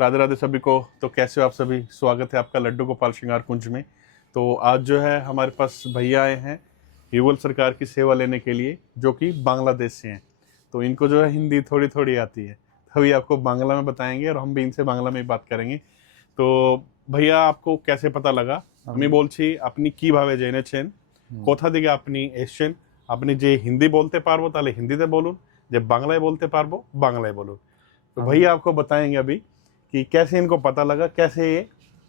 राधे राधे सभी को। तो कैसे हो आप सभी? स्वागत है आपका लड्डू गोपाल श्रृंगार कुंज में। तो आज जो है हमारे पास भैया आए हैं युगल सरकार की सेवा लेने के लिए, जो कि बांग्लादेश से हैं। तो इनको जो है हिंदी थोड़ी थोड़ी आती है, तभी आपको बांग्ला में बताएंगे और हम भी इनसे बांग्ला में ही बात करेंगे। तो भैया, आपको कैसे पता लगा? আমি বলছি আপনি কিভাবে জেনেছেন, কোথা থেকে আপনি এসেছেন? আপনি যে হিন্দি বলতে পারবো তাহলে হিন্দিতে বলুন, যে বাংলায় বলতে পারবো বাংলায় बोलूं। तो भैया आपको बताएंगे अभी कि कैसे इनको पता लगा, कैसे ये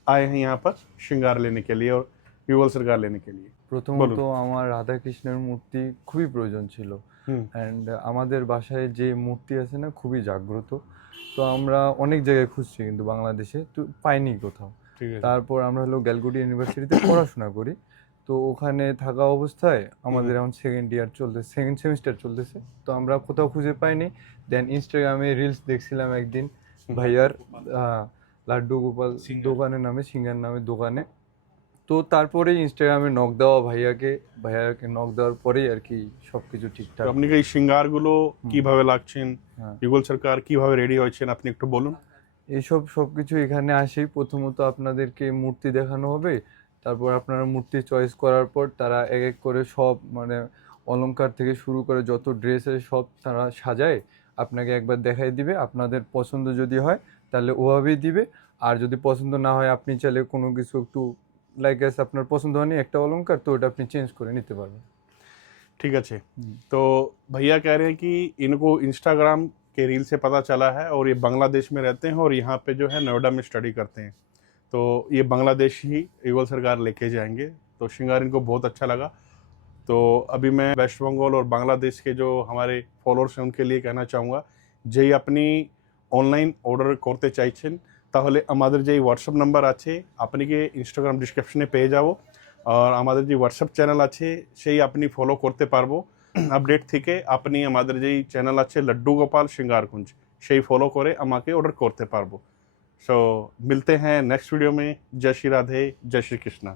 आए हैं यहाँ पर श्रृंगार लेने के लिए और युगल सरकार लेने के लिए। প্রথমত আমার রাধা কৃষ্ণের মূর্তি খুবই প্রয়োজন ছিল অ্যান্ড আমাদের বাসায় যে মূর্তি আছে না খুবই জাগ্রত। তো আমরা অনেক জায়গায় খুঁজছি কিন্তু বাংলাদেশে তো পাইনি কোথাও। তারপর আমরা হলো গ্যালগোটি ইউনিভার্সিটিতে পড়াশোনা করি। তো ওখানে থাকা অবস্থায় আমাদের এখন সেকেন্ড সেমিস্টার চলতেছে। তো আমরা কোথাও খুঁজে পাইনি। দেন ইনস্টাগ্রামে রিলস দেখছিলাম একদিন ভাইয়ার লাড্ডু গোপাল দোকানের নামে, সিঙ্গার নামে দোকানে। তো তারপরে ইনস্টাগ্রামে নক দেওয়া ভাইয়াকে নক দেওয়ার পরেই আর কি সবকিছু ঠিকঠাক। আপনি এই সিঙ্গারগুলো কিভাবে লাগছেন, युगल सरकार কিভাবে রেডি হয়েছেন আপনি একটু বলুন। এইসব সবকিছু এখানে আসেই প্রথমত আপনাদেরকে মূর্তি দেখানো হবে, তারপর আপনারা মূর্তি চয়েস করার পর তারা এক এক করে সব মানে অলংকার থেকে শুরু করে যত ড্রেস আছে সব তারা সাজায় আপনাকে একবার দেখাই দিবে। আপনাদের পছন্দ যদি হয় তাহলে ওভাবেই দিবে, আর যদি পছন্দ না হয় আপনি চাইলে কোনো কিছু একটু লাইক আপনার পছন্দ হয়নি একটা অলংকার, তো ওটা আপনি চেঞ্জ করে নিতে পারবেন। ठीक है। तो भैया कह रहे हैं कि इनको इंस्टाग्राम के रील से पता चला है और ये बांग्लादेश में रहते हैं और यहाँ पे जो है नोएडा में स्टडी करते हैं। तो ये बांग्लादेश ही युगल सरकार लेके जाएंगे। तो श्रृंगार इनको बहुत अच्छा लगा। तो अभी मैं वेस्ट बंगाल और बांग्लादेश के जो हमारे फॉलोअर्स हैं उनके लिए कहना चाहूँगा, যেই আপনি অনলাইন অর্ডার করতে চাইছেন তাহলে আমাদের যেই হোয়াটসঅ্যাপ নাম্বার আছে আপনি কি ইনস্টাগ্রাম ডিসক্রিপশনে পেয়ে যাবো, আর আমাদের যে হোয়াটসঅ্যাপ চ্যানেল আছে সেই আপনি ফলো করতে পারবো। আপডেট থেকে আপনি আমাদের যেই চ্যানেল আছে लड्डू गोपाल श्रृंगार कुंज সেই ফলো করে আমাকে অর্ডার করতে পারবো। सो मिलते हैं नेक्स्ट वीडियो में। जय श्री राधे, जय श्री कृष्णा।